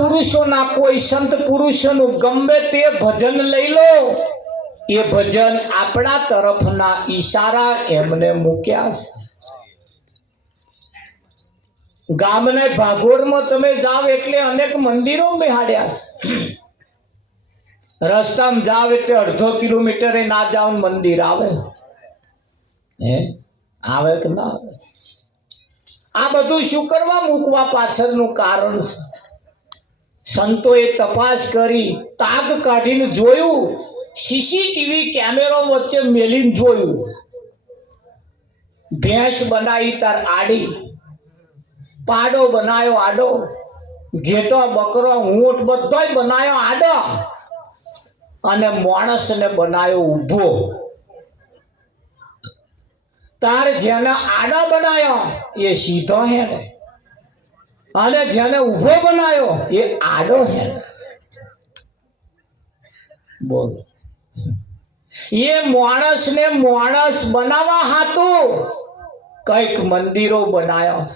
મહાપુરુષોના કોઈ સંત પુરુષોનું ગમે તે ભજન લઈ લો, એ ભજન આપણા તરફના ઈશારા એમને મૂક્યા છે. ગામને ભાગોળમાં તમે જાવ એટલે અનેક મંદિરો બેહાડ્યા છે. રસ્તામાં જાવ એટલે અડધો કિલોમીટરે ના જાવ મંદિર આવે. આવે કે ના આવે? આ બધું શું કરવા મૂકવા પાછળનું કારણ છે. સંતોએ તપાસ કરી, તાગ કાઢીને જોયું, સીસીટીવી કેમેરો વચ્ચે મેલીને જોયું. ભેંસ બનાવી તાર આડી, પાડો બનાવ્યો આડો, ઘેટો બકરો ઊંટ બધોય બનાવ્યો આડો, અને માણસને બનાવ્યો ઊભો. તાર જેને આડો બનાવ્યો એ સીધો હેડે, અને જેને ઊભો બનાવ્યો એ આડો હેડે. બોલો, એ માણસને માણસ બનાવવા હાતું કઈક મંદિરો બનાવ્યા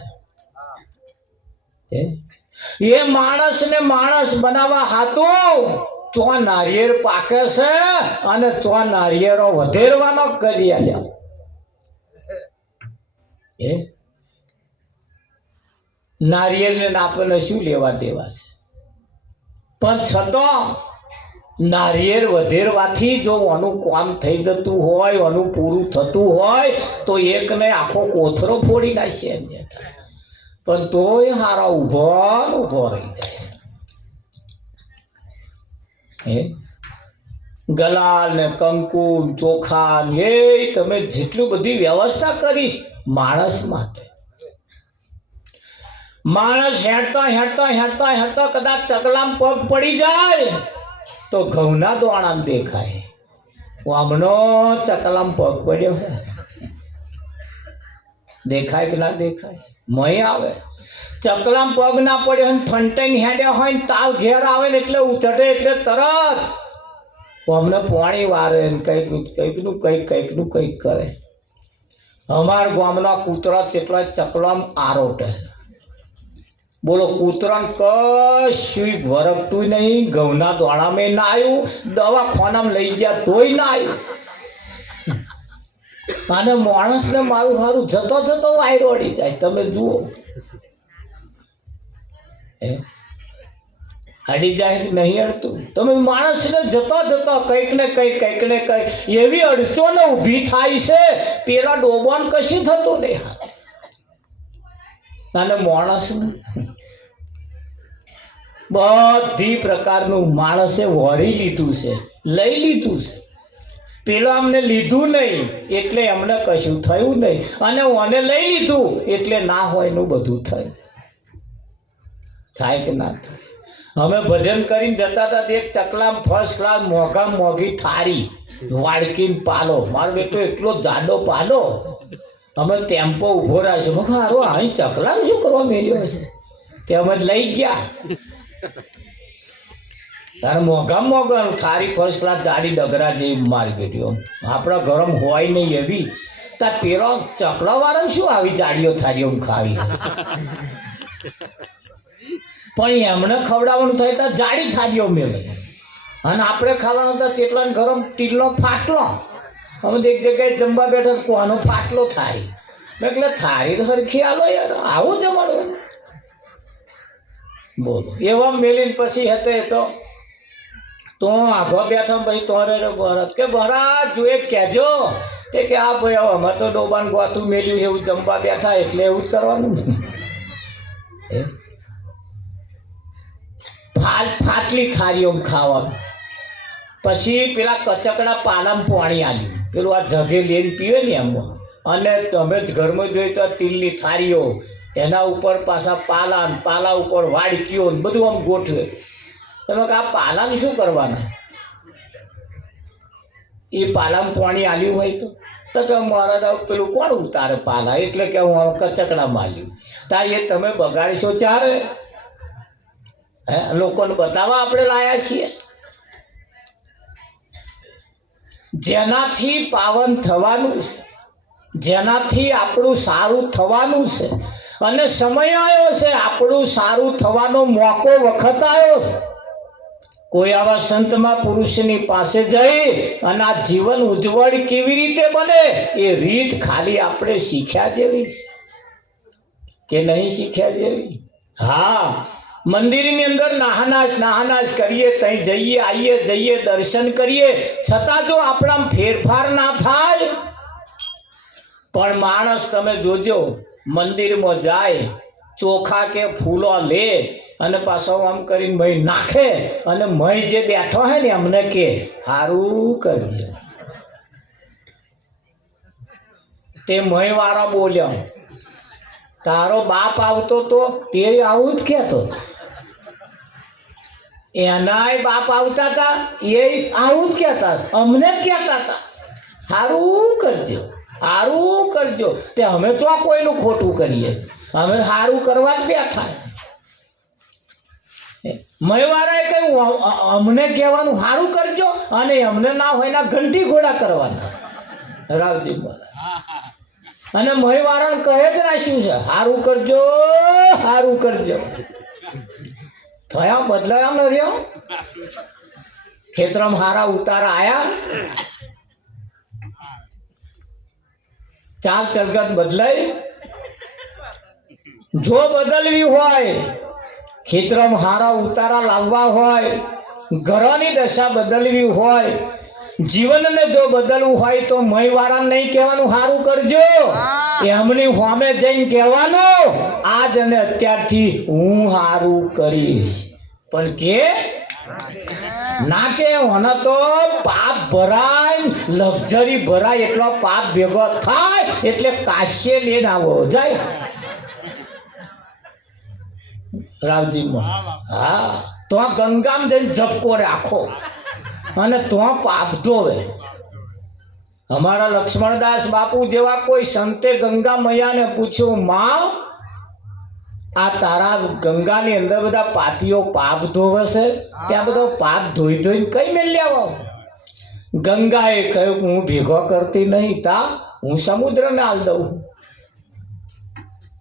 છે. એ માણસને માણસ બનાવવા હાતું ચો નારિયેળ પાકે છે અને ચો નારિયેળો વધેરવાનો કરી આલ્યા. નારિયેળને આપણને શું લેવા દેવા છે? પણ છતાં નારિયેળ વધેરવાથી જો આનું કામ થઈ જતું હોય, આનું પૂરું થતું હોય તો એકને આખો કોથરો ફોડી નાખશે. પણ તોય હારા ઊભો રહી જાય છે. ગલાલ ને કંકુ ચોખા એ તમે જેટલું બધી વ્યવસ્થા કરીશ માણસ માટે. માણસ હેડતા હેડતા હેડતા હેડતા કદાચ ચકલામ પગ પડી જાય તો ઘઉંના દોણા દેખાય. આમનો ચકલામ પગ પડ્યો દેખાય કે ના દેખાય? મય આવે. ચકલામ પગ ના પડ્યો હોય, ફંટાઈને હેડ્યા હોય ને તાવ ઘેર આવે ને એટલે ઉથડે એટલે તરત અમને પાણી વારે ને કંઈકનું કંઈક કરે. અમાર ગામના કૂતરા કેટલા ચકલામ આરોટે. બોલો, કૂતરાને કશું વરગતું નહીં, ઘઉંના દોણામાં ના આવ્યું, દવાખાનામાં લઈ ગયા તોય ના આવ્યું. અને માણસને મારું સારું જતો જતો વાયરો અડી જાય. તમે જુઓ, અડી જાય નહીં અડતું? તમે માણસને જતો જતો કંઈક ને કંઈક એવી અડચણો ઊભી થાય છે, પેલા ડોબાને કશું થતું નહીં. અને માણસને બધી પ્રકારનું માણસે વળી લીધું છે, લઈ લીધું છે. પેલા અમને લીધું નહીં એટલે અમને કશું થયું નહીં, અને ઓને લઈ લીધું એટલે ના હોય એનું બધું થયું. થાય કે ના થાય? અમે ભજન કરીને જતા હતા, એક ચકલામ ફર્સ્ટ ક્લાસ મોંઘી થારી વાડકીને પાલો, મારો બેટો એટલો જાડો પાલો. અમે ટેમ્પો ઊભો રાખ્યો. મેં હારો અહીં ચકલામ શું કરવા મેલ્યો હશે? તે અમે લઈ ગયા. તારે મોંઘા થારી ફર્સ્ટ ક્લાસ જાડી ડગરા જેવી મારી બેટીઓ આપણા ગરમ હોય નહીં એવી. તાર પેલો ચકલાવાળા શું આવી જાડીઓ થારીઓ ખાવી? પણ એમને ખવડાવવાનું થાય તો જાડી થારીઓ મેળવે, અને આપણે ખાવાનું તો કેટલા ગરમ ટીલનો ફાટલો. અમે એક જગ્યાએ જમવા બેઠા, કોનો ફાટલો થારી? એટલે થારી સરખી આલો યાર, આવું જમાડવાનું. બોલો, એવા મેલીને પછી હતો તો આઘો બેઠા ભાઈ તોરે ભરત કે ભરાત જોઈએ કહેજો તે કે આ ભાઈ હવે અમે તો ડોબાન ગોતું મેલ્યું એવું જમવા બેઠા એટલે એવું જ કરવાનું. ફાટલી થારીઓ ખાવાનું. પછી પેલા કચકડા પાલામાં પાણી આલ્યું, પેલું આ જગે લઈને પીવે ને એમાં. અને તમે ઘરમાં જોઈએ તો તીલની થારીઓ, એના ઉપર પાછા પાલા ઉપર વાડકીઓ બધું આમ ગોઠવે. તમે આ પાલાને શું કરવાના? એ પાલામાં પાણી આલ્યું હોય તો કે મારા પેલું કોણ ઉતારે પાલા? એટલે કે હું કચકડામાં આલ્યું. તાર એ તમે બગાડીશો ચારે? લોકોને બતાવવા આપણે લાયા છીએ. જેનાથી પાવન થવાનું છે, જેનાથી આપણું સારું થવાનું છે, અને સમય આવ્યો છે, આપણું સારું થવાનો મોકો વખત આવ્યો છે. કોઈ આવા સંતમાં પુરુષની પાસે જઈ અને આ જીવન ઉજ્જવળ કેવી રીતે બને એ રીત ખાલી આપણે શીખ્યા જેવી કે નહીં શીખ્યા જેવી? હા, મંદિરની અંદર નાહનાશ કરીએ, ત્યાં જઈએ આવીએ, જઈએ દર્શન કરીએ, છતાં જો આપણા ફેરફાર ના થાય. પણ માણસ તમે જોજો, મંદિરમાં જાય, ચોખા કે ફૂલો લે અને પાછો આમ કરીને મય નાખે, અને મય જે બેઠો હે ને અમને કે સારું કરજો. તે મય વાળો બોલ્યો, તારો બાપ આવતો તો તે આવું જ કહેતો, એનાય બાપ આવતા હતા એ આવું જ કહેતા, અમને જ કહેતા હતા સારું કરજો, સારું કરજો. તે અમે તો કોઈનું ખોટું કરીએ, અમે સારું કરવા જ બેઠા. મયવાળાએ કહ્યું અમને કહેવાનું સારું કરજો, અને અમને ના હોય ના ઘંટી ઘોડા કરવાના. રાવજી મહારાજ અને મયવાળાને કહે જ રાખ્યું છે સારું કરજો, સારું કરજો. થયા બદલાયા ન રહ્યા, ખેતરમાં હારા ઉતારા આયા, ચાલ ચલગત બદલાય. જો બદલવી હોય, ખેતરમાં હારા ઉતારા લાવવા હોય, ઘરની દશા બદલવી હોય, જીવનને જો બદલવું હોય તો મયવાળાને નહીં કહેવાનું સારું કરજો, એમની સામે જઈને કહેવાનું આજ અને અત્યારથી હું સારું કરીશ. પણ કે ના કે મને તો પાપ ભરાય, લક્ઝરી ભરાય, એટલો પાપ ભેગો થાય એટલે કાશ્ય લઈને આવો જાય. રાવજીમાં હા, તો ગંગામાં જઈને ઝપકો રાખો અને તો પાપ ધોવે. અમારા લક્ષ્મણદાસ બાપુ જેવા કોઈ સંતે ગંગા મૈયાને પૂછ્યું, માં આ તારા ગંગાની અંદર બધા પાપીઓ પાપ ધોવે છે, ત્યાં બધો પાપ ધોઈ ધોઈને કઈ મેલ્યા? ગંગાએ કહ્યું કે હું ભેગો કરતી નહીં, તા હું સમુદ્રને હાલ દઉં.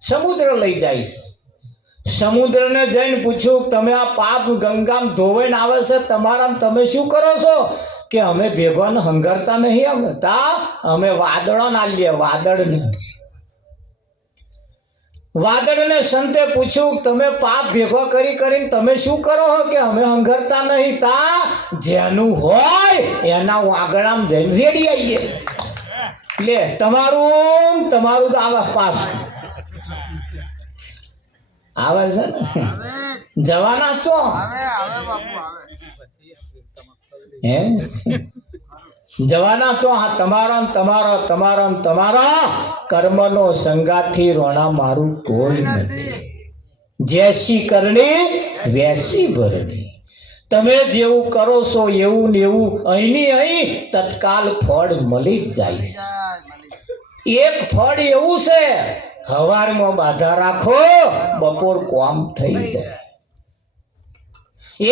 સમુદ્ર લઈ જાય છે. સમુદ્રને જઈને પૂછ્યું તમે આ પાપ ગંગામાં ધોવાઈને આવે છે તમારા, તમે શું કરો છો? કે અમે ભેગોને હંગારતા નહીં, અમે તા અમે વાદળોને આલીએ, વાદળને સંતે પૂછ્યું તમે પાપ ભેગો કરી કરીને તમે શું કરો છો? કે અમે હંગારતા નહીં, તા જેનું હોય એના વાગડામાં જઈને રેડી આવીએ. લે તમારું તો આવા પાસ આવે છે ને, જવાના છો હે, જવાના છો. હા, તમારા કર્મનો સંગાથી રોણા મારું કોઈ નથી. જેસી કરણી વેસી ભરણી. તમે જેવું કરો છો એવું ને એવું અહીંની અહીં તત્કાલ ફળ મળી જ જાય. એક ફળ એવું છે, હવારમાં બાધા રાખો, બપોર કોમ થઈ જાય.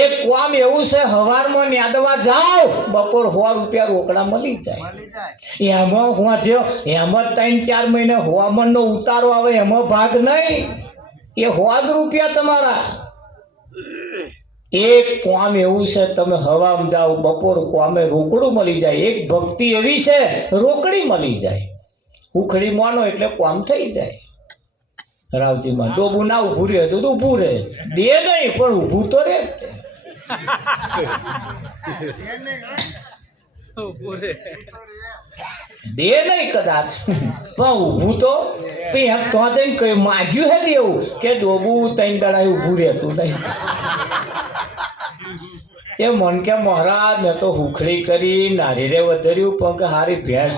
એક કોમ એવું છે, હવારમાં ન્યાદવા જાઓ, બપોર 100 રૂપિયા રોકડા મળી જાય. એમાં હું થયો, એમાં 3-4 મહિને હવામાનનો ઉતારો આવે, એમાં ભાગ નહીં. એ 100 રૂપિયા તમારા. એક કોમ એવું છે, તમે હવામાં જાઓ, બપોર કોમે રોકડું મળી જાય. એક ભક્તિ એવી છે, રોકડી મળી જાય. ઉખડી માનો એટલે કોમ થઈ જાય. રાવજીમાં ડોબું ના ઊભું રહે તો ઊભું રહે, દે નહીં પણ ઊભું તો રહે. દે નહીં કદાચ પણ ઊભું તો જઈને કઈ માગ્યું હે દેવું કે ડોબું 3 દાડા ઊભું રહેતું નહીં. એ મન કે મહારાજ મેં તો હુખડી કરી, નારીરે વધાર્યું, પણ કે હારી ભેંસ.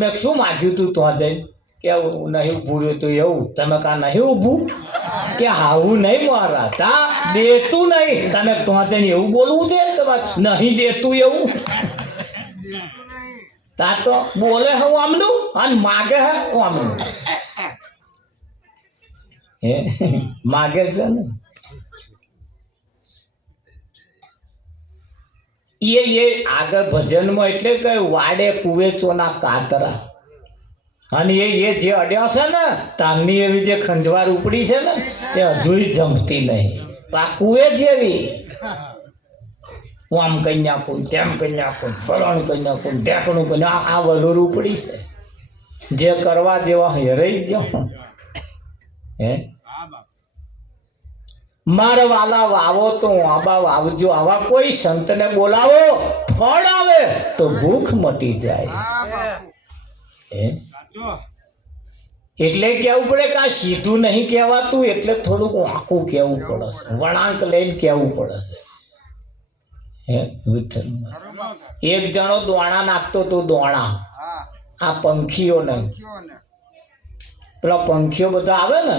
મેં શું માગ્યું તું ત્યાં જઈને? કે નહીં ઊભું રહેતું એવું. તમે કા નહીં ઊભું? કે હાવું નહીં મારા, તા દેતું નહીં. તમે ત્યાં જઈને એવું બોલવું છે તમારે, નહીં દેતું એવું. તા તો બોલે હું આમનું અને માગે હે આમનું. હે માગે છે ને એ આગળ ભજનમાં એટલે કે વાડે કુવેચોના કાતરા. અને એ જે અડ્યા છે ને તારની એવી જે ખંજવાર ઉપડી છે ને તે હજુય જમતી નહીં. આ કુએ જેવી હું આમ કહી નાખું, તેમ કહી નાખું, ફલાણું કહી નાખું, ઢેકણું કહી નાખું. આ વલોર ઉપડી છે. જે કરવા જેવા હેરાઈ ગયો. હે મારા વાલા વાવો તો આબા વાવજો. આવા કોઈ સંતને બોલાવો, ફળ આવે તો ભૂખ મટી જાય. હે એટલે કેવું પડે કે આ સીધું નહીં કહેવાતું, એટલે થોડુંક આંકું કહેવું પડે છે, વળાંક લઈને કહેવું પડે છે. હે વિઠ્ઠલ એક જણો દોણા નાખતો તો દોણા આ પંખીઓને, પેલા પંખીઓ બધા આવે ને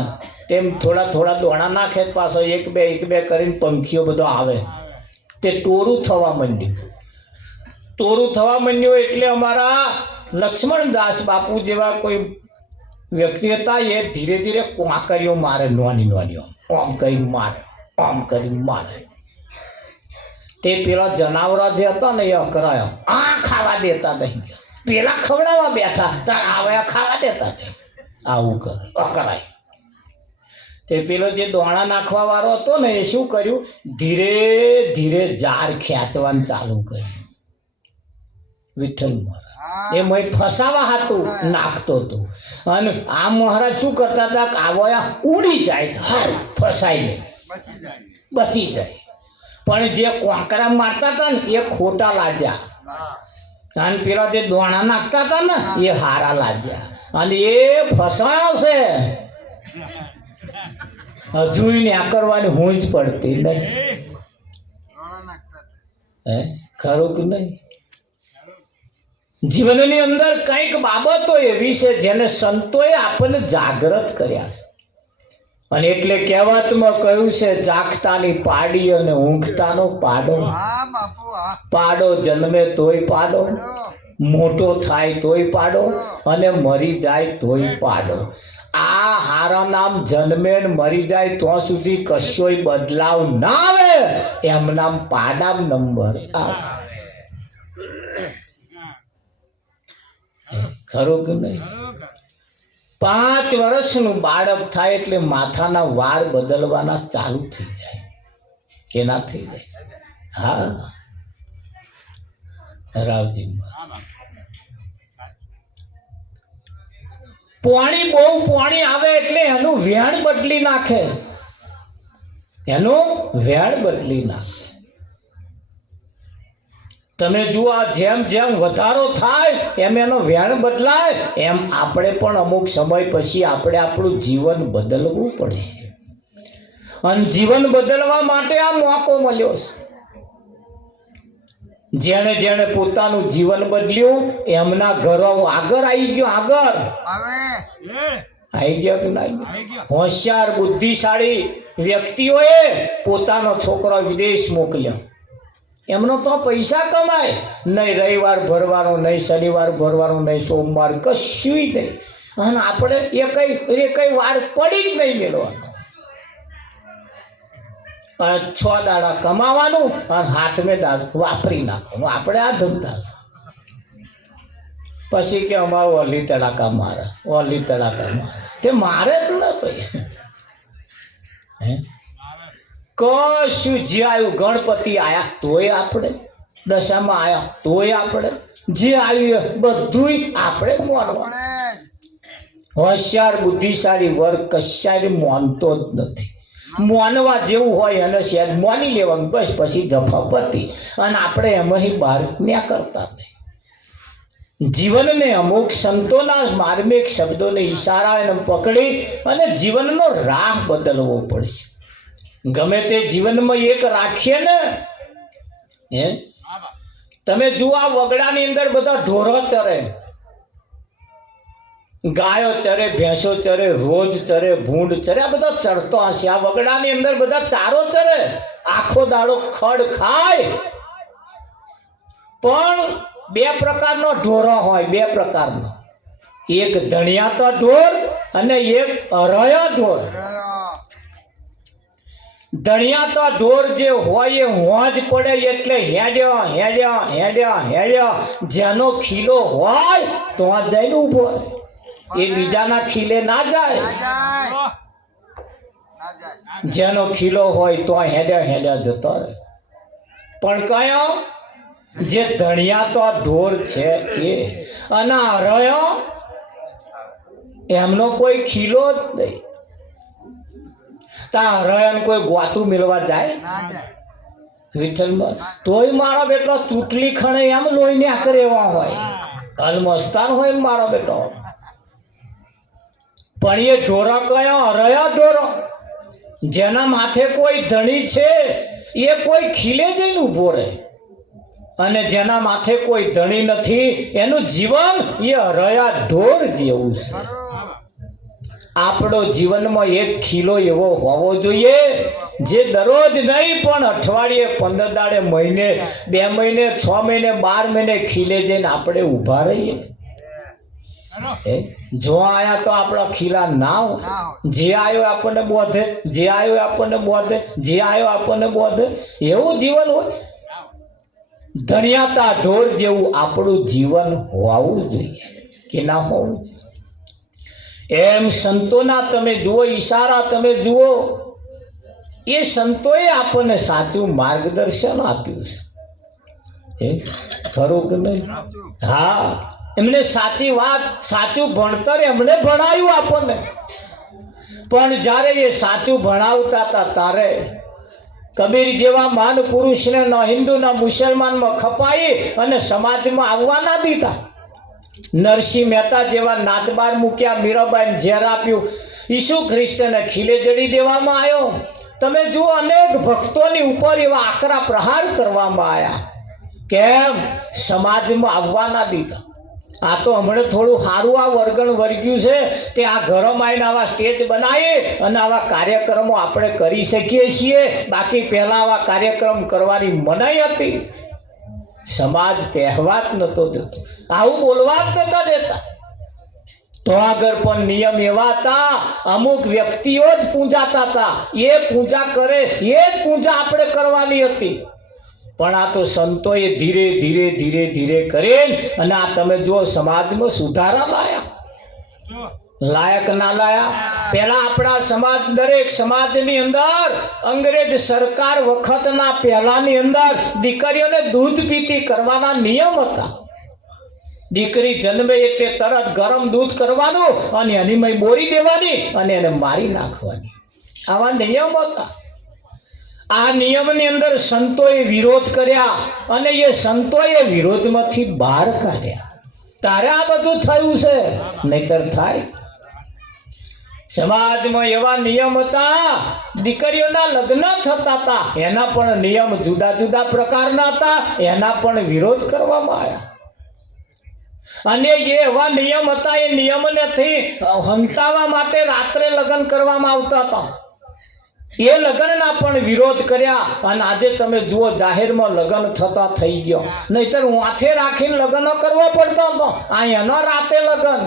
તેમ થોડા થોડા દોણા નાખે પાછો એક બે કરીને પંખીઓ બધો આવે. તે ટોરું થવા માંડ્યું. ટોરું થવા માંડ્યું એટલે અમારા લક્ષ્મણદાસ બાપુ જેવા કોઈ વ્યક્તિ હતા, એ ધીરે ધીરે કોંકરીઓ મારે, નાની નાની આમ કરી મારે, આમ કરી મારે. તે પેલા જનાવરા જે હતા ને એ અકરાયા, આ ખાવા દેતા નહીં. પેલા ખવડાવવા બેઠા તાર આવે ખાવા દેતા નહીં. આવું કરે, અકરાય. તે પેલો જે દોણા નાખવા વાળો હતો ને એ શું કર્યું, ધીરે ધીરે જાર ખેંચવાનું ચાલુ કર્યું. વિઠ્ઠલ મહારાજ એ મેં ફસાવા હતું નાખતો હતો. અને આ મહારાજ શું કરતા હતા કે આવયા ઉડી જાય, હાલ ફસાય નહીં, બચી જાય. પણ જે કોંકરા મારતા હતા ને એ ખોટા લાગ્યા, અને પેલા જે દોણા નાખતા હતા ને એ હારા લાગ્યા. અને એ ફસાયો છે, હજુ ન્યા કરવાની હું જ પડતી નહીં. હે ખરું કે નહીં? જીવનની અંદર કંઈક બાબતો એવી છે જેને સંતોએ આપણને જાગૃત કર્યા છે. અને એટલે કહેવતમાં કહ્યું છે, જાગતાની પાડી અને ઊંઘતાનો પાડો. પાડો જન્મે તોય પાડો, મોટો થાય તોય પાડો, અને મરી જાય તોય પાડો. આ હારા નામ જન્મે ને મરી જાય તો સુધી કશોય બદલાવ ના આવે, એમ નામ પાડામ નંબર આવે. ખરું કે નહીં? 5 વર્ષનું બાળક થાય એટલે માથાના વાળ બદલવાના ચાલુ થઈ જાય કે ના થઈ જાય? હા રાવજી, પાણી બહુ પાણી આવે એટલે એનું વેણ બદલી નાખે, એનું વેણ બદલી નાખે. તમે જુઓ, જેમ જેમ વધારો થાય એમ એનો વેણ બદલાય, એમ આપણે પણ અમુક સમય પછી આપણે આપણું જીવન બદલવું પડશે. અને જીવન બદલવા માટે આ મોકો મળ્યો છે. જેણે જેણે પોતાનું જીવન બદલ્યું એમના ઘરો આગળ આવી ગયો, આગળ આવી ગયો કે ના? હોશિયાર બુદ્ધિશાળી વ્યક્તિઓએ પોતાનો છોકરો વિદેશ મોકલ્યો. એમનો તો પૈસા કમાય નહીં, રવિવાર ભરવાનો નહીં, શનિવાર ભરવાનો નહીં, સોમવાર કશું નહીં. અને આપણે એ કઈ વાર પડી જ નહીં મેળવાનો. 6 દાડા કમાવાનું અને હાથમે દાડ વાપરી નાખવાનું. આપણે આ ધંધા છે. પછી કે અમારું ઓલી તડાકા મારે, ઓલી તડાકા મારે. તે મારે જ ને ભાઈ. હે કશું જે આવ્યું, ગણપતિ આવ્યા તોય આપણે, દશામાં આવ્યા તોય આપણે, જે આવ્યું બધું આપણે માનવાનું. હોશિયાર બુદ્ધિશાળી વર્ગ કશાય માનતો જ નથી. માનવા જેવું હોય અને શેર માની લેવાનું, બસ પછી જફાપતિ. અને આપણે એમાં બહાર ન્યા કરતા નહીં. જીવનને અમુક સંતોના માર્મિક શબ્દોને ઈશારા એને પકડી અને જીવનનો રાહ બદલવો પડશે. ગમે તે જીવનમાં એક રાખીએ ને, હે તમે જુઓ, આ વગડાની અંદર બધા ઢોરો ચરે, ગાયો ચરે, ભેંસો ચરે, રોજ ચરે, ભૂંડ ચરે, આ બધા ચરતો હશે. આ વગડાની અંદર બધા ચારો ચરે, આખો દાડો ખડ ખાય. પણ 2 પ્રકારનો ઢોરો હોય, 2 પ્રકારનો. એક ધણિયાતો ઢોર અને એક અરયા ઢોર. ધણિયાતો ઢોર જે હોય એ હોજ પડે એટલે હેડ્યો હેડ્યો હેડ્યો હેડ્યો, જેનો ખીલો હોય તો જઈને ઊભો રહે. એ બીજાના ખીલે ના જાય. જેનો ખીલો હોય તો હેડ્યા જતો રહે. પણ કયો જે ધણિયા તો ઢોર છે એ અને રહ્યો એમનો કોઈ ખીલો જ નહીં. તા હરયન કોઈ ગોતું મેળવા જાય વિઠ્ઠલમાં તોય મારો બેટો ચૂંટલી ખણે એમ લોહી ને આકરે એવા હોય અલમસ્તાન હોય મારો બેટો. પણ એ ઢોરો કયો હરયા ઢોરો જેના માથે કોઈ ધણી છે એ કોઈ ખીલે જઈને ઊભો રહે અને જેના માથે કોઈ ધણી નથી એનું જીવન એ હરયા ઢોર જેવું છે. આપણો જીવનમાં એક ખીલો એવો હોવો જોઈએ જે દરરોજ નહીં પણ અઠવાડિયે 15 દાડે મહિને 2 મહિને 6 મહિને 12 મહિને ખીલે જઈને આપણે ઊભા રહીએ. જો આયા તો આપણા ખીલા ના હોય. જે આવ્યો આપણને બોધે, જે આવ્યો આપણને બોધે, જે આવ્યો આપણને બોધે એવું જીવન હોય. ધણિયાતા ઢોર જેવું આપણું જીવન હોવું જોઈએ કે ના હોવું જોઈએ. એમ સંતોના તમે જુઓ ઈશારા તમે જુઓ એ સંતોએ આપણને સાચું માર્ગદર્શન આપ્યું છે. ખરું કે નહીં? હા, એમને સાચી વાત સાચું ભણતર એમને ભણાવ્યું આપણને. પણ જ્યારે એ સાચું ભણાવતા હતા ત્યારે કબીર જેવા મહાન પુરુષને ન હિન્દુ ન મુસલમાનમાં ખપાઈ અને સમાજમાં આવવા ના દીધા. નરસિંહ મહેતા જેવા નાતબાર મૂક્યા, મીરાબાઈને ઝેર આપ્યું, ઈસુ ખ્રિસ્તને ખીલે જડી દેવામાં આવ્યો. તમે જુઓ અનેક ભક્તોની ઉપર એવા આકરા પ્રહાર કરવામાં આવ્યા. કેમ? સમાજમાં આવવા ના દીધા. આ તો હમણાં થોડું સારું આ વર્ગણ વર્ગ્યું છે તે આ ઘરોમાં આવીને આવા સ્ટેજ બનાવી અને આવા કાર્યક્રમો આપણે કરી શકીએ છીએ. બાકી પહેલા આવા કાર્યક્રમ કરવાની મનાઈ હતી. સમાજ પહેવા જ નતો દેતો, આવું બોલવા જ નતા દેતા. તો આગળ પણ નિયમ એવા હતા, અમુક વ્યક્તિઓ જ પૂજાતા હતા. એ પૂજા કરે એ જ પૂજા આપણે કરવાની હતી. પણ આ તો સંતોએ ધીરે ધીરે ધીરે ધીરે કરી અને આ તમે જો સમાજમાં સુધારા લાયા. લાયક ના લાયા? પહેલા આપણા સમાજ, દરેક સમાજની અંદર અંગ્રેજ સરકાર વખતના પહેલાની અંદર દીકરીઓને દૂધ પીતી કરવાના નિયમ હતા. દીકરી જન્મે એટલે તરત ગરમ દૂધ કરવાનું અને એની મય બોરી દેવાની અને એને મારી નાખવાની. આવા નિયમ હતા. આ નિયમની અંદર સંતોએ વિરોધ કર્યા અને એ સંતોએ વિરોધમાંથી બહાર કાઢ્યા. તારે આ બધું થયું છે, નહીતર થાય. સમાજમાં એવા નિયમ હતા, દીકરીઓના લગ્ન થતા હતા એના પણ નિયમ જુદા જુદા પ્રકારના હતા, એના પણ વિરોધ કરવામાં આવ્યા. અને એવા નિયમ હતા, એ નિયમનેથી હંતાવા માટે રાત્રે લગ્ન કરવામાં આવતા હતા. એ લગ્નના પણ વિરોધ કર્યા. અને આજે તમે જુઓ જાહેરમાં લગ્ન થતા થઈ ગયો, નહીતર માથે રાખીને લગ્ન કરવો પડતો હતો. અહીંયા રાતે લગ્ન.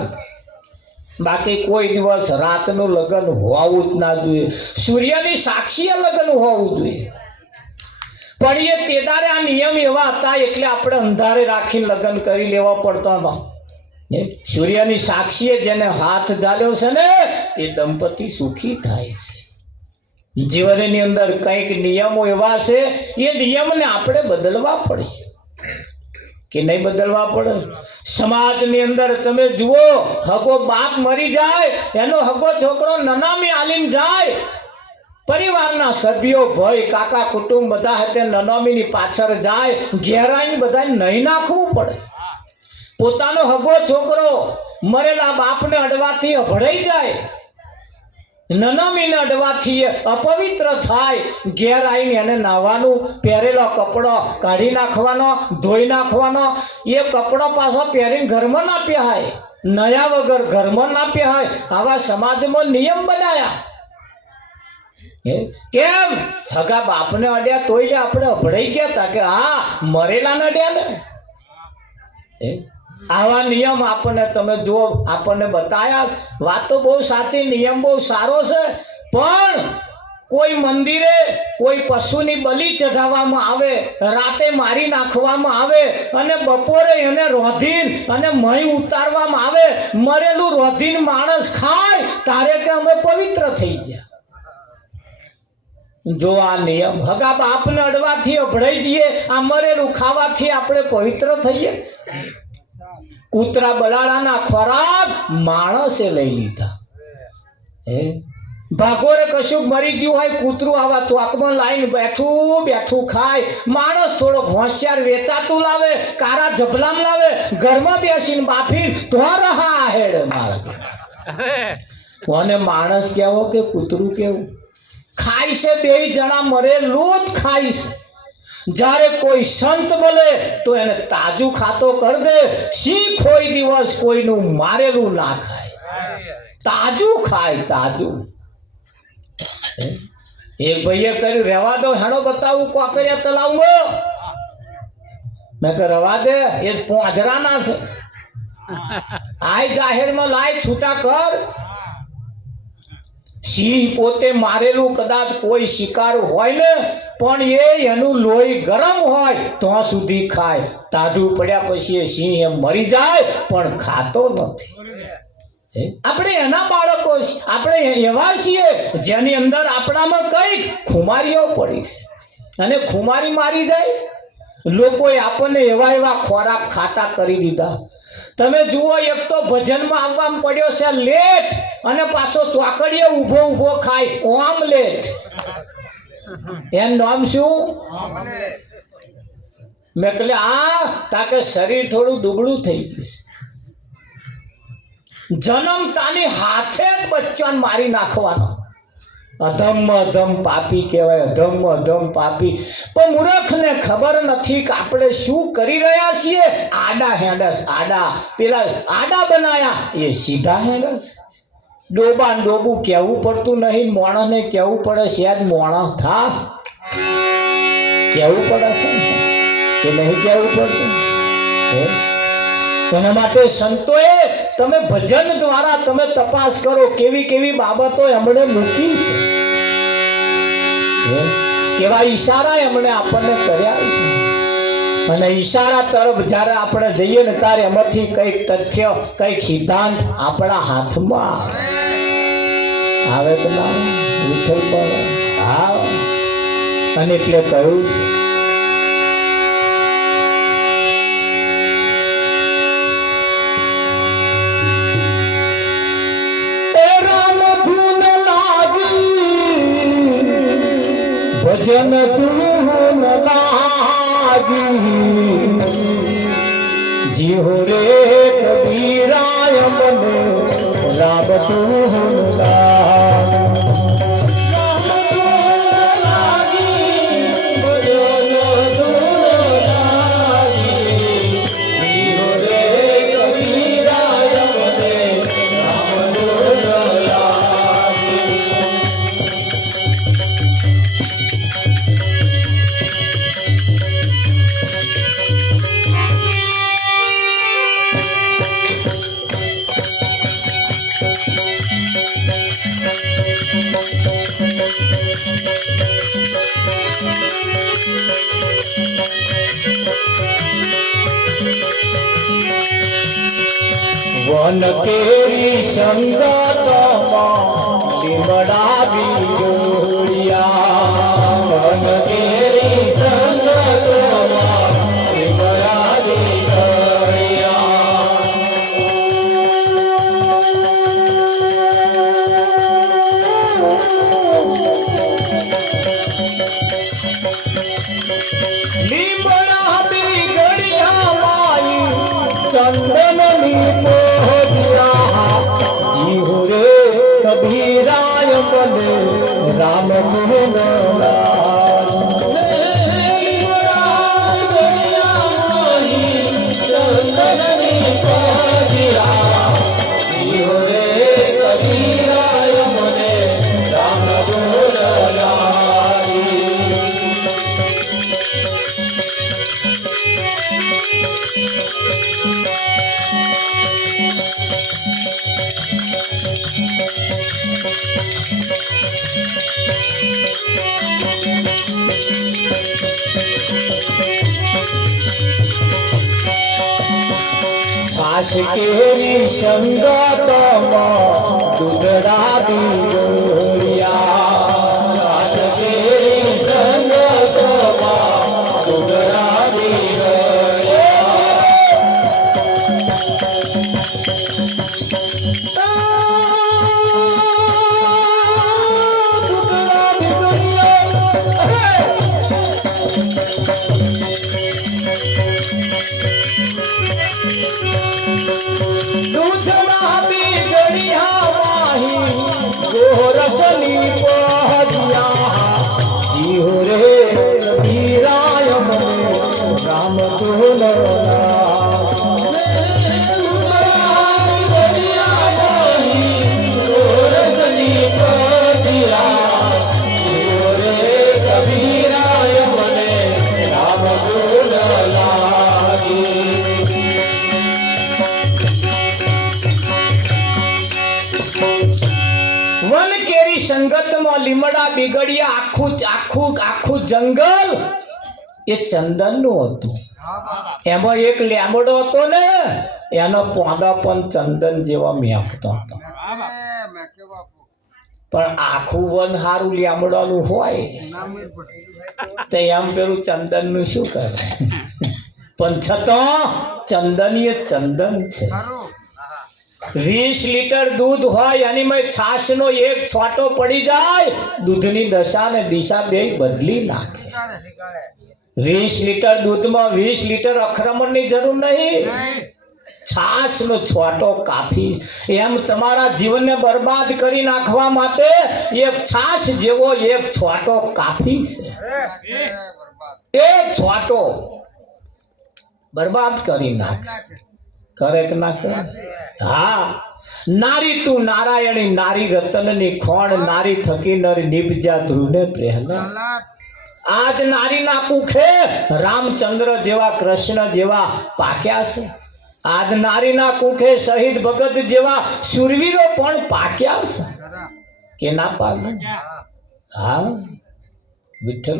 બાકી કોઈ દિવસ રાતનું લગ્ન હોવું જ ના જોઈએ. સૂર્યની સાક્ષીએ લગ્ન હોવું જોઈએ. પણ એ તેદારે આ નિયમ એવા હતા એટલે આપણે અંધારે રાખીને લગ્ન કરી લેવા પડતો હતો. સૂર્યની સાક્ષીએ જેને હાથ ઝાલ્યો છે ને એ દંપતી સુખી થાય છે. જીવનની અંદર કંઈક નિયમો એવા છે, એ નિયમને આપણે બદલવા પડશે કે નહીં બદલવા પડે? સમાજની અંદર તમે જુઓ, હગો બાપ મરી જાય એનો હગો છોકરો નનામી આલીને જાય. પરિવારના સભ્યો, ભાઈ, કાકા, કુટુંબ બધા હાથે નનામીની પાછળ જાય. ઘેરાઈને બધાને નહીં નાખવું પડે. પોતાનો હગો છોકરો મરેલા બાપને અડવાથી અભડાઈ જાય, નનામીને અડવાથી અપવિત્ર થાય. ઘેર આવીને એને નાહવાનું, પહેરેલો કપડો કાઢી નાખવાનો, ધોઈ નાખવાનો. એ કપડો પાછો પહેરીને ઘરમાં ના પહેરાય, નયા વગર ઘરમાં ના પહેરાય. આવા સમાજમાં નિયમ બનાયા. કેમ? હગા બાપને અડ્યા તોય આપણે અભડાઈ ગયા હતા કે હા મરેલાને અડ્યા ને. આવા નિયમ આપણને તમે જુઓ આપણને બતાયા. વાતો બહુ સાચી, નિયમ બહુ સારો છે, પણ કોઈ મંદિરે કોઈ પશુની બલિ ચઢાવવામાં આવે, રાતે મારી નાખવામાં આવે અને બપોરે એને રોધીન અને મહી ઉતારવામાં આવે. મરેલું રોધીન માણસ ખાય તારે કે અમે પવિત્ર થઈ ગયા. જો આ નિયમ હગા બાપને અડવાથી અભડાઈ જઈએ, આ મરેલું ખાવાથી આપણે પવિત્ર થઈએ. કૂતરા બલાડાના ખોરાક માણસે લઈ લીધા. હે ભાગોરે કશુંક મરી ગયું હોય, કૂતરું આવા ચોકમાં લાઈને બેઠું બેઠું ખાય. માણસ થોડો હોશિયાર વેચાતું લાવે, કારા જબલામ લાવે, ઘરમાં બેસીને બાફી ધોરહા હેડ મારે. અને માણસ કેવો કે કૂતરું કેવું ખાય છે? બે જણા મરેલું જ ખાય છે. જ્યારે કોઈ સંત બોલે તો એને તાજું ખાતો કરી દે. સિંહ કોઈ દિવસ કોઈનું મારેલું ના ખાય, તાજું ખાય, તાજું. એક ભાઈએ કર્યું, રહેવા દો, હેડો બતાવું કોકરિયા તલાવમાં. મેં કહ્યું રવા દે, એ પોંજરાના છે. આય જાહેરમાં લાય, છૂટા કર. સિંહ પોતે મારેલું કદાચ કોઈ શિકાર હોય ને, પણ એનું લોહી ગરમ હોય તો સુધી ખાય. તાજું પડ્યા પછી એ સિંહ એમ મરી જાય પણ ખાતો નથી. આપણે એના બાળકો, આપણે એવા છીએ જેની અંદર આપણામાં કઈક ખુમારીઓ પડી છે અને ખુમારી મારી જાય. લોકોએ આપણને એવા એવા ખોરાક ખાતા કરી દીધા. તમે જુઓ, એક તો ભજનમાં આવવામાં પડ્યો છે લેટ, અને પાછો ચોકડીએ ઊભો ઊભો ખાય ઓમલેટ. એનું નામ શું? મેં કહે આ તાકે શરીર થોડું દુબળું થઈ ગયું. જન્મતાની હાથે જ બચ્ચાને મારી નાખવાનો. અધમ અધમ પાપી કહેવાય, અધમ અધમ પાપી. પણ મૂર્ખને ખબર નથી કે આપણે શું કરી રહ્યા છીએ. આડા હેડસ, આડા પેલા આડા બનાયા એ સીધા હેડસ. ડોબા ડોબું કહેવું પડતું નહીં, મોણસને કહેવું પડે છે જ મોણસ થા. કહેવું પડે છે કે નહીં કહેવું પડતું? એના માટે સંતોએ તમે ભજન દ્વારા તમે તપાસ કરો કેવી કેવી બાબતો એમણે મૂકી છે, કેવા ઈશારા એમણે આપણને કર્યા છે. અને ઈશારા તરફ જ્યારે આપણે જઈએ ને ત્યારે એમાંથી કંઈક તથ્ય, કંઈક સિદ્ધાંત આપણા હાથમાં આવે કે ના વિઠ્ઠલ પર. હા, અને એટલે કહ્યું છે ભજન તું લાગી જીહો રે કબીરાય મને રામ તું વન કેરી સંગતમાં લીમડા બીજોડિયા. વન કેરી સંગતમાં લીમડા બીજોડિયા. લીમડા બીગડિયા માઈ ચંદનની કબીરાય બને રામ મોહન છાશ કેરી સંગતમાં દુધડા બીજોરિયા છાશ કેરી સંગતમાં દુધડા દૂધના બીજોરિયા વાહી ગોરસની પહરિયા જીહો રે વીરાય મને રામ વન કેરી સંગતમાં લીમડા બીગડિયા આખું આખું આખું જંગલ એ ચંદનનું હતું. એમાં એક લેમડો હતો ને એનો પોંદા પણ ચંદન જેવા મેકતો હતો. પણ આખું વન સારું લેમડાનું હોય તો એમ પેલું ચંદનનું શું કરે? પણ છતાં ચંદન એ ચંદન છે. 20 લીટર દૂધ હોય એની મેં છાશનો એક છોટો પડી જાય દૂધની દશા ને દિશા બે બદલી નાખે. 20 લીટર દૂધમાં 20 લીટર અખરમણની જરૂર નહીં, છાશનો છોટો કાફી. એમ તમારા જીવનને બરબાદ કરી નાખવા માટે એક છાશ જેવો એક છોટો કાફી છે. એક છોટો બરબાદ કરી નાખે. કરે કે ના કરે? હા. નારી તું નારાયણી નારી રતનની ખોણ નારી થકી નર નિપજા ધ્રુને પ્રહલાદ. આજ નારીના કુખે રામચંદ્ર જેવા કૃષ્ણ જેવા પાક્યા છે. આજ નારીના કુખે શહીદ ભગત જેવા શૂરવીરો પણ પાક્યા છે કે ના પાકે? હા વિઠ્ઠલ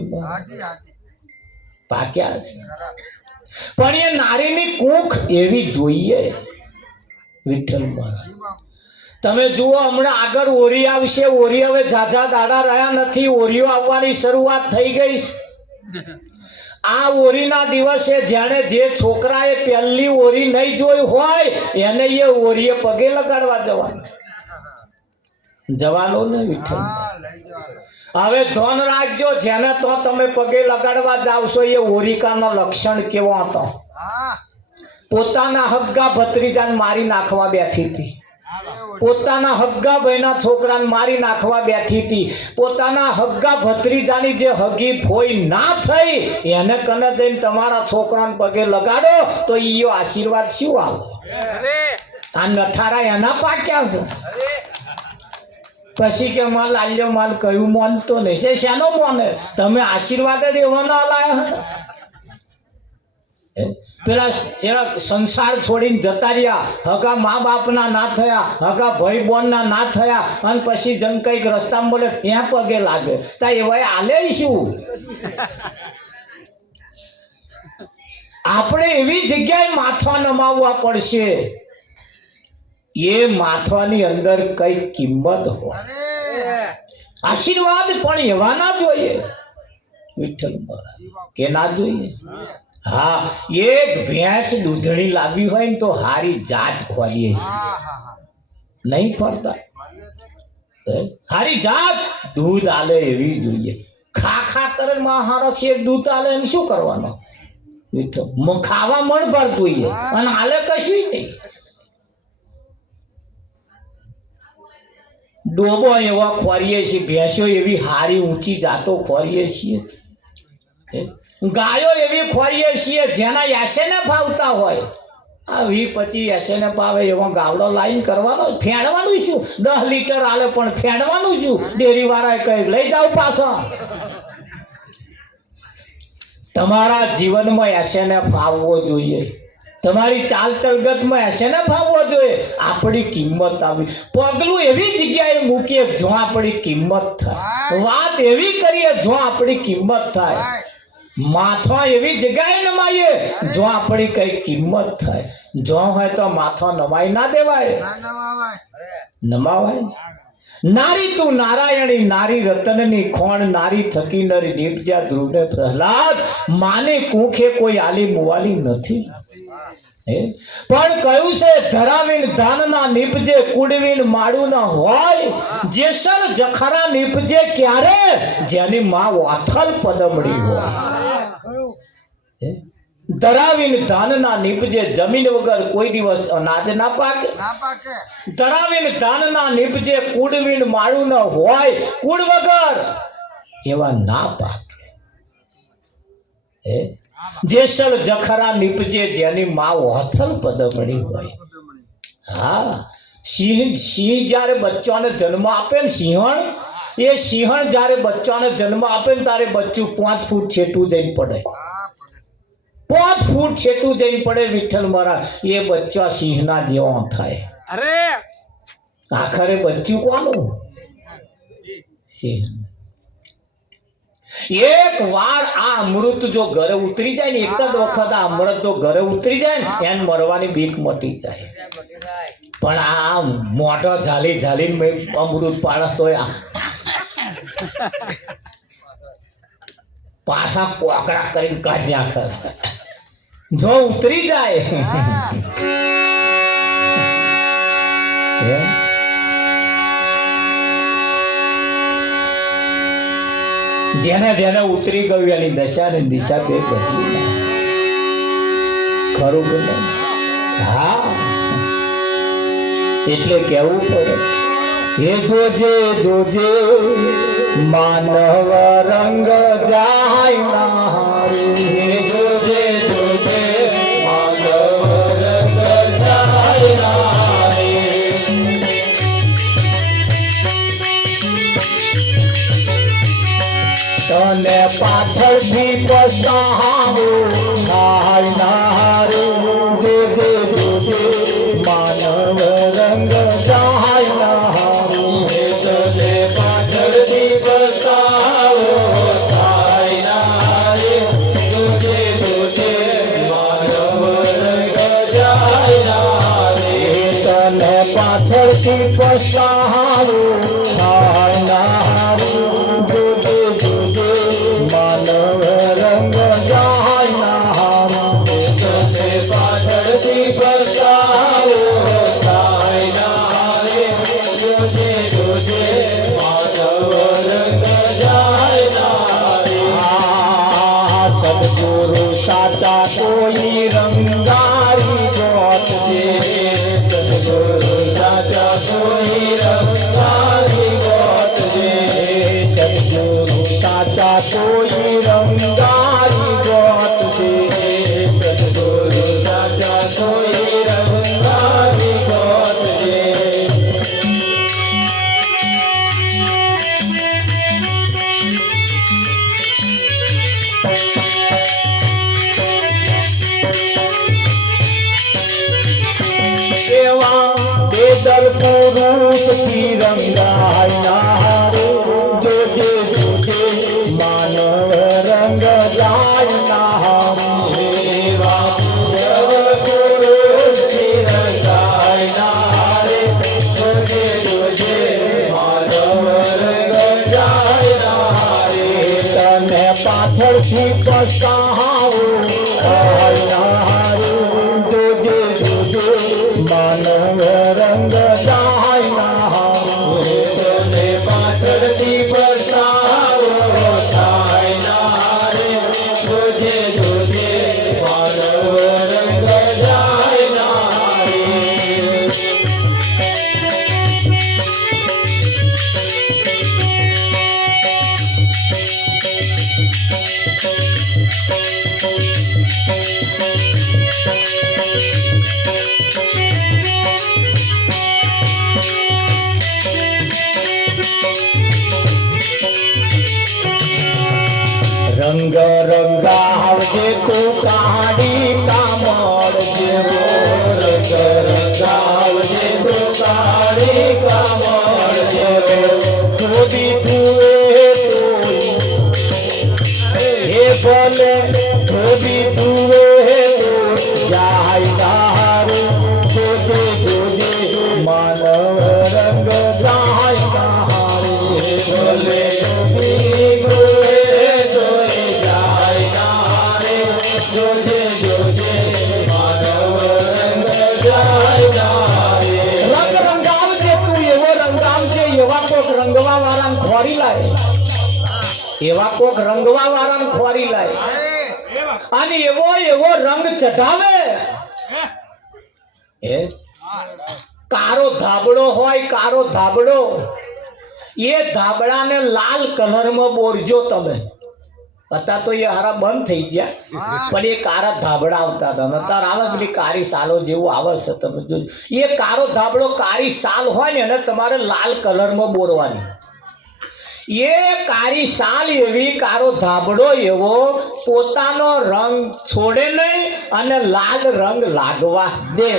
પાક્યા છે. પણ એ નારીની કુખ એવી જોઈએ. વિઠ્ઠલ મહારાજ તમે જુઓ હમણાં આગળ ઓરી આવશે. ઓરી હવે ઝાઝા દાડા રહ્યા નથી, ઓરીઓ આવવાની શરૂઆત થઈ ગઈ છે. આ ઓરીના દિવસે જેણે જે છોકરાએ પહેલી ઓરી નહીં જોઈ હોય એને એ ઓરીએ પગે લગાડવા જવાનું ને વિઠ્ઠલ. હવે ધ્યાન રાખજો, જેને તો તમે પગે લગાડવા જાવશો એ ઓરિકાનો લક્ષણ કેવો હતો? પોતાના હગ્ગા ભત્રીજાને મારી નાખવા બેઠી હતી. પોતાના હગ્ગા ભાઈના છોકરાને મારી નાખવા બેઠી હતી. પોતાના હગ્ગા ભત્રીજાની જે હગી ફોઈ ના થઈ એને કને જઈને તમારા છોકરાને પગે લગાડો તો ઈયો આશીર્વાદ શું આવે? આ નઠારા એના પાક્યા છે. પછી કે માલ આલ્યો માલ કયું માનતો નહીં છે. શેનો માને? તમે આશીર્વાદ જ એવો ન લાયા. પેલા જેના સંસાર છોડીને જતા રહ્યા, હગા મા બાપના ના થયા, હગા ભાઈ બોનના ના થયા, અને પછી જન કંઈક રસ્તામાં બોલે ત્યાં પગે લાગે તા એવા આલે શું? આપણે એવી જગ્યાએ માથા નમાવવા પડશે એ માથવાની અંદર કઈ કિંમત હોય. આશીર્વાદ પણ એવા ના જોઈએ વિઠ્ઠલ મહારાજ કે ના જોઈએ? હા, એક ભેંસ દૂધણી લાવી હોય ને તો હારી જાત ખોરીએ નહીં ખોરતા. હારી જાત દૂધ આલે એવી જોઈએ. ખા ખા કરે હારો શેર દૂધ આલે એમ શું કરવાનો? વિઠ્ઠલ ખાવા મણ પર જોઈએ અને હાલે કશું નહીં. ડોબો એવા ખોરીએ છીએ, ભેંસો એવી હારી ઊંચી જાતો ખોરીએ છીએ, ગાયો એવી ખોરીએ છીએ જેના એસેને ફાવતા હોય. આ 20-25 એસેને પાવે એવો ગાવડો લાઈન કરવાનો, ફેણવાનું શું? 10 લીટર આલે પણ ફેણવાનું શું? ડેરીવાળાએ કહી લઈ જાવ પાછો. તમારા જીવનમાં એસેને ફાવવો જોઈએ. તમારી ચાલ ચલગતમાં એસેને ફાવવો જોઈએ. આપણી કિંમત આવી પગલું એવી જગ્યાએ મૂકીએ જો આપણી કિંમત થાય, વાત એવી કરીએ જો આપણી કિંમત થાય. માથો એવી જગ્યાએ નમાઈએ જો આપણી કઈ કિંમત થાય. જો હોય તો માથો નમાઈ ના દેવાય, નમાવાય. નારી તું નારાયણી, નારી રતનની ખોણ, નારી થકી નરી નીપજ્યા ધ્રુવને પ્રહલાદ. માને કુખે કોઈ આલી મુવાલી નથી. પણ કયું છે ધરાવીન ધાનના નીપજે, કુડવીન માડું ના હોય. જેસલ જખરા નીપજે ક્યારે, જેની માં વાથલ પદમડી હોય. ધરાવીન ધાનના નીપજે, જમીન વગર કોઈ દિવસ અનાજ ના પાકે. ધરાવીન ધાનના નીપજે, કુડવીન માળું ન હોય. કુડ વગર એવા ના પાકે. જેસલ જખરા નીપજે, જેની માં વાથલ પદમડી હોય. હા, સિંહ જ્યારે બચ્ચાને જન્મ આપે ને, સિંહણ, એ સિંહણ જ્યારે બચ્ચાને જન્મ આપે ને તારે બચ્ચું 5 ફૂટ છેટું જઈને પડે. 5 ફૂટ છેટું જઈને પડે વિઠ્ઠલ મારા. એ બચ્ચા સિંહના જેવા થાય. અરે આખરે બચ્ચું કોનું? સિંહ. એક વાર આ અમૃત જો ઘરે ઉતરી જાય ને, એક જ વખત આ અમૃત જો ઘરે ઉતરી જાય ને, એને મરવાની બીક મટી જાય. પણ આ મોઢો ઝાલી ઝાલીને અમૃત પાડસ તો પાછા કોકડા કરીને કાઢી નાખે. જો ઉતરી જાય જેને જેને ઉતરી ગયું એની દશા ને દિશા બે બદલી નાખે. ખરું કે નહીં? હા, એટલે કેવું પડે, એ જોજે જોજે માનવ રંગ જાય નારું. એ જોજે જોજે માનવ રંગ જાય નારે. તને પાછળથી પસ્તાવું થાય નારું. જોજે જોજે માનવ રંગ જાય નારું. તને પાછળથી પસ્તાવો થાય નારે. જોજે જોજે માનવ રંગ જાય નારે. તને પાછળથી પસ્તાવું થાય નારું. જોજે જોજે માનવ રંગ જાય નારું. તને પાછળથી પસ્તાવો થાય નારે. જોજે જોજે માનવ રંગ જાય નારે. સદગુરુ સાચા કોઈ રંગારી જોત છે. સદગુરુ સાચા કોઈ રંગારી જોત છે. સદગુરુ સાચા કોઈ રંગારી જોત છે. સદગુરુ સાચા કોઈ રંગારી જોત છે. એવા બેદલ પુરુષ થી રંગાય નારું. જોજે જોજે માનવ રંગ જાય નારું. એવા બેદલ પુરુષ થી રંગાય નારે. જોજે જોજે માનવ રંગ જાય નારે. તને પાછળથી પસ્તાવું થાય નારું. જોજે જોજે માનવ રંગ જાય નારું. તને પાછળથી પસ્તાવો થાય નારે. જોજે જોજે માનવ રંગ જાય નારે. રંગ રંગાવજે તું કાળી કામળ જેવો. રંગ રંગાવજે તું કાળી કામળ જેવો. ખોદી તું એ ભલે ધોબી જુએ તો જાય તારે જોજે જોજે માનવ રંગ જાય તારે ભલે ધોબી જુએ તો જાય તારે જોજે જોજે માનવ રંગ જાય તારે રંગ રંગાવજે તું એવો રંગાવજે એવા કોક રંગવા વાળાને ખોરી લાય એવા કોક રંગવા વાળાને ખોરી લાય અને એવો એવો રંગ ચઢાવે એ કારો ધાબળો હોય કારો ધાબળો એ ધાબળાને લાલ કલરમાં બોરજો તમે અત્યારે તો એ હારા બંધ થઈ ગયા પણ એ કારા ધાબળા આવતા હતા અત્યારે આવે પેલી કારી સાલો જેવું આવે છે તમે જો એ કારો ધાબળો કારી સાલ હોય ને એને તમારે લાલ કલરમાં બોરવાની એ કારી સાલ એવી કારો ધાબળો એવો પોતાનો રંગ છોડે નહીં અને લાલ રંગ લાગવા દે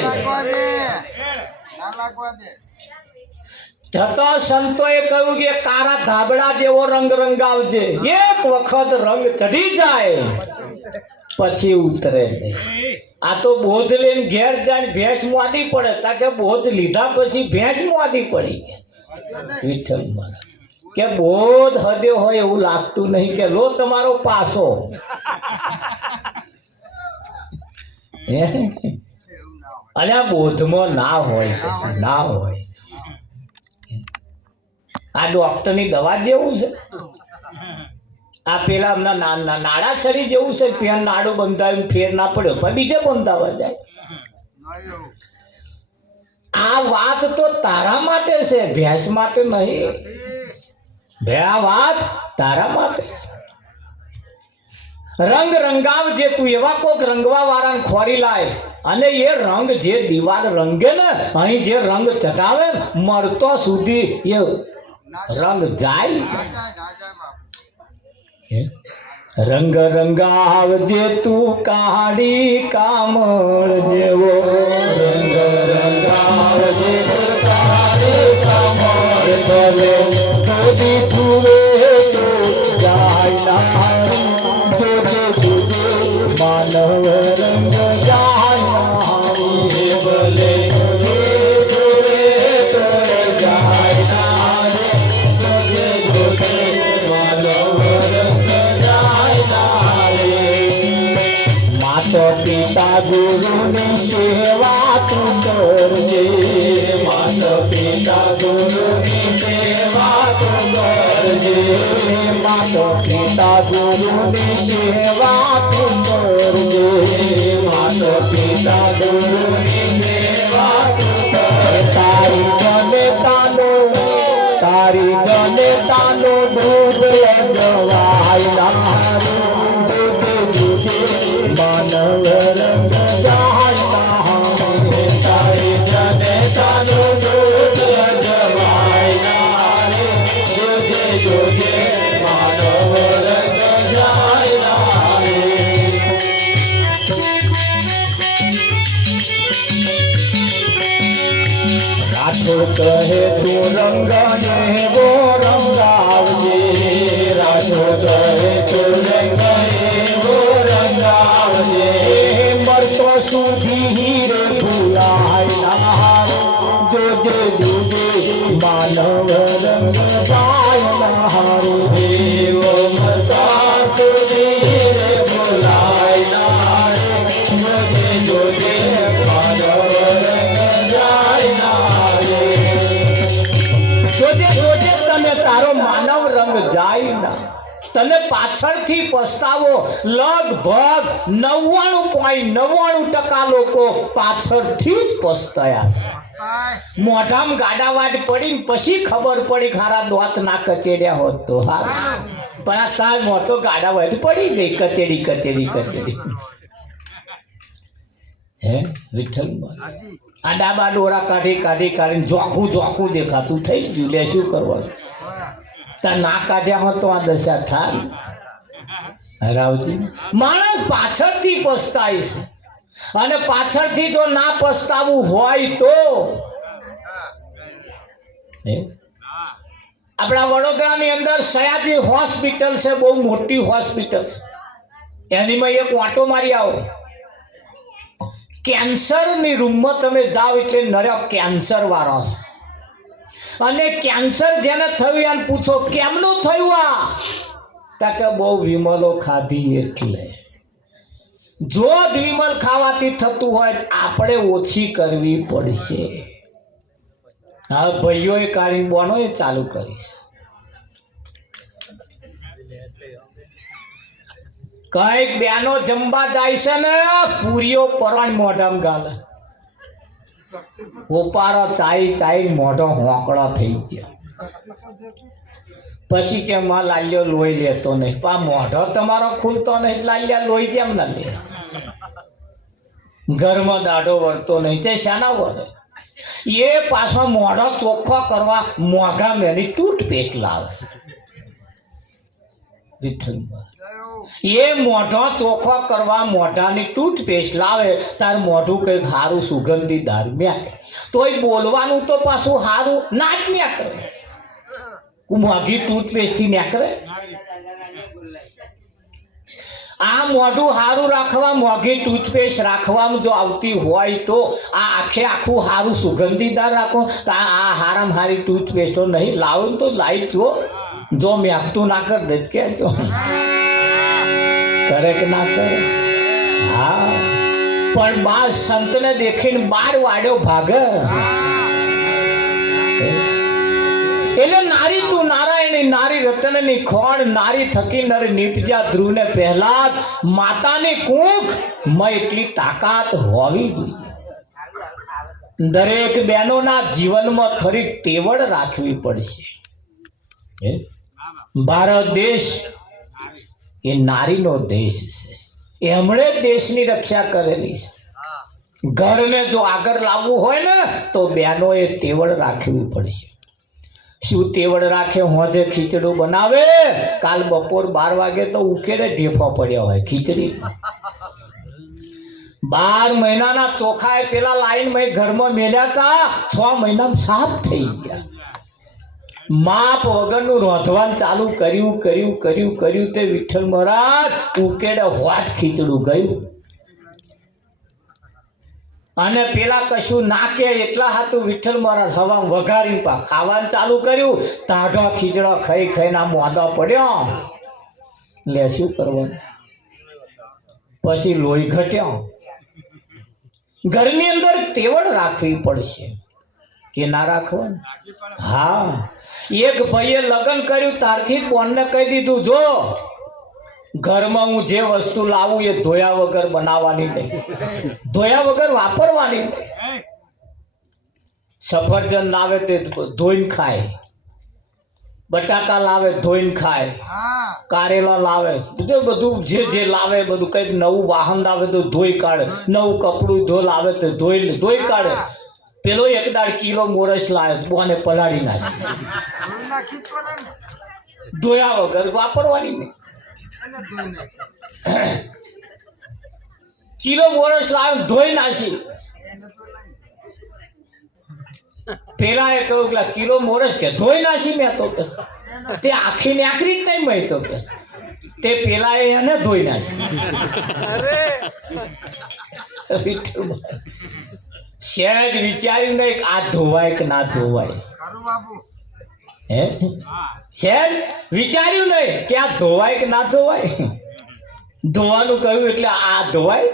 જતો સંતોએ કહ્યું કે કારા ધાબળા જેવો રંગ રંગાવજે એક વખત રંગ ચઢી જાય પછી ઉતરે નહીં આ તો બોધ લઈને ઘેર જાય ભેંસ મોદી પડે તાકે બોધ લીધા પછી ભેંસ મોદી પડી ગયા વિઠ્ઠલ મહારાજ કે બોધ હદ્યો હોય એવું લાગતું નહીં કે લો તમારો પાસો અલ્યા બોધમાં ના હોય ના હોય આ ડોક્ટરની દવા જેવું છે આ પેલા હમણાં નાડા છરી જેવું છે પેન નાડું બંધાયું ફેર ના પડ્યો પણ બીજે બંધાવા જાય આ વાત તો તારા માટે છે ભેંસ માટે નહીં બે આ વાત તારા માટે રંગ રંગાવજે તું એવા કોક રંગવા વાળાને ખોરી લાય અને એ રંગ જે દિવાલ રંગે ને અહીં જે રંગ ચટાવે મરતો સુધી એ રંગ જાય રંગ રંગાવજે તું કાળી કામળ જેવો રંગ રંગાવજે તું કાળી કામળ ભલે ધોબી જુએ તો જાય જોજે જોજે માનવ રંગ જાય ભલે પિતા ગુરુની સેવા તું કરજે માતા પિતા ગુરુની સેવા તું કરજે માતા પિતા ગુરુની સેવા તું કરજે માતા પિતા ગુરુની સેવા તું કર તારી જનતાનો દૂધ જવાય નારું માનવ રંગ જાય તારી જનતાનો દૂધ જવાય જોજે જોજે માનવ રંગ જાય રાઠોડ કહે તું રંગ એવો રંગાવજે રાઠોડ કહે તું રંગ એવો રંગાવજે મરતો સુધી રે ભૂલાય ના જોજે જોજે માનવ રંગ જાય નારો એવો મરતા સુધી રે ભૂલાય ના જોજે જોજે માનવ રંગ જાય જોજે જોજે તને તારો માનવ રંગ જાય ના તને પાછળથી પસ્તાવો લગભગ 99.99% લોકો પાછળથી જ પસ્તાયા મોઢામાં ગાડાવાડ પડી પછી ખબર પડી ખારા દોત ના કચેડ્યા હોત તો હા પણ આ તાર મોટો ગાડાવાડ પડી ગઈ કચેડી હે વિઠ્ઠલ આ ડાબા ડોરા કાઢીને જોખું દેખાતું થઈ ગયું લે શું કરવાનું તાર ના કાઢ્યા હોત તો આ દશા થાય રાવજી માણસ પાછળથી પસ્તાય છે અને પાછળથી જો ના પસ્તાવું હોય તો આપણા વડોદરાની અંદર સયાજી હોસ્પિટલ છે બહુ મોટી હોસ્પિટલ એનીમાં એક વાંટો મારી આવો. કેન્સરની રૂમમાં તમે જાઓ એટલે નર્યો કેન્સર વાળો છે. અને કેન્સર જેને થયું એને પૂછો કેમનું થયું આ, તા કે બહુ વિમલો ખાધી એટલે. જો જ વિમલ ખાવાથી થતું હોય આપણે ઓછી કરવી પડશે. હા ભાઈઓએ કાઢી બોનો એ ચાલુ કરીશ. કઈક બેનો જમવા જાય છે ને પૂરીઓ પરણ મોઢામાં ગાલે, ઓપારો ચાઈ ચાઈ મોઢો હોંકળો થઈ ગયો. પછી કે માં લાલ્યો લોહી લેતો નહીં. પા મોઢો તમારો ખુલતો નહીં, લાલ્યા લોહી કેમ ના લે? ઘરમાં દાઢો વળતો નહીં તે શાના વળે? એ પાછો મોઢો ચોખ્ખો કરવા મોંઘા મેની ટૂથપેસ્ટ લાવે. એ મોઢો ચોખ્ખો કરવા મોઢાની ટૂથપેસ્ટ લાવે. તાર મોઢું કંઈક સારું સુગંધીદાર મેકે તોય બોલવાનું તો પાછું સારું ના જ મેં કરે. મોંઘી ટૂથપેસ્ટથી મેકરે. આ મોઢું સારું રાખવા મોંઘી ટૂથપેસ્ટ રાખવામાં જો આવતી હોય તો આ આખું સારું સુગંધીદાર રાખો તો આ હારામાં હારી ટૂથપેસ્ટો નહીં લાવો તો લાવી જો મેકતું ના કર દે કે જો કરે કે ના કરે. હા પણ બા સંતને દેખીને બાર વાડ્યો ભાગે. એટલે નારી તું નારાયણી, નારી રતનની ખોણ, નારી થકી નર નીપજ્યા ધ્રુવને પહેલા માતાની કૂખ માં એટલી તાકાત હોવી જોઈએ. દરેક બહેનોના જીવનમાં થોડી તેવડ રાખવી પડશે. ભારત દેશ એ નારીનો દેશ છે. એમણે દેશની રક્ષા કરેલી છે. ઘરને જો આગળ લાવવું હોય ને તો બહેનોએ તેવડ રાખવી પડશે. શું તેવડ રાખે? હોજે ખીચડું બનાવે, કાલ બપોર 12 વાગે તો ઉકેડે ઢેફો પડ્યો હોય ખીચડી. 12 મહિનાના ચોખાએ પેલા લાઈન મેં ઘરમાં મેલ્યા હતા, 6 મહિનામાં સાફ થઈ ગયા. માપ વગરનું રોધવાનું ચાલુ કર્યું તે વિઠ્ઠલ મહારાજ ઉકેડે હોત ખીચડું ગયું. અને પેલા કશું ના કે એટલા હાથું વિઠ્ઠલ મહારાજ હવા વઘારી પા ખાવાનું ચાલુ કર્યું. તાઢો ખીચડો ખાઈ ના મોદો પડ્યો. લે શું કરવાનું? પછી લોહી ઘટ્યો. ઘરની અંદર તેવડ રાખવી પડશે કે ના રાખવાનું? હા, એક ભાઈએ લગ્ન કર્યું ત્યારથી બોનને કહી દીધું જો ઘરમાં હું જે વસ્તુ લાવું એ ધોયા વગર બનાવવાની નહીં, ધોયા વગર વાપરવાની નહીં. સફરજન લાવે તે ધોઈને ખાય, બટાકા લાવે ધોઈને ખાય, કારેલા લાવે બધું જે લાવે બધું. કંઈક નવું વાહન લાવે તો ધોઈ કાઢે, નવું કપડું લાવે તો ધોઈ કાઢે. પેલો એક દાડ કિલો મોરસ લાવે બોને પલાળી નાખે, ધોયા વગર વાપરવાની નહીં. કિલો મોરસ લાવે ધોઈ નાખી. પેલા એ કહ્યું કિલો મોરસ કે ધોઈ નાખી મેં તો કે તે આખી ને આખરી જ નહીં મળી તો કે તે પેલા એને ધોઈ નાખી. સહેજ વિચાર્યું નહીં આ ધોવાય કે ના ધોવાય? હે સહેજ વિચાર્યું નહીં કે આ ધોવાય કે ના ધોવાય? ધોવાનું કહ્યું એટલે આ ધોવાય?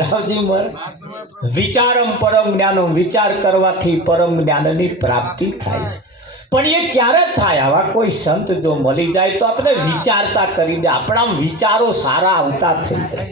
રાવજી મહારાજ વિચારમ પરમ જ્ઞાનમ, વિચાર કરવાથી પરમ જ્ઞાનની પ્રાપ્તિ થાય છે. પણ એ ક્યારે થાય? આવા કોઈ સંત જો મળી જાય તો આપણે વિચારતા કરી દે, આપણા વિચારો સારા આવતા થઈ જાય.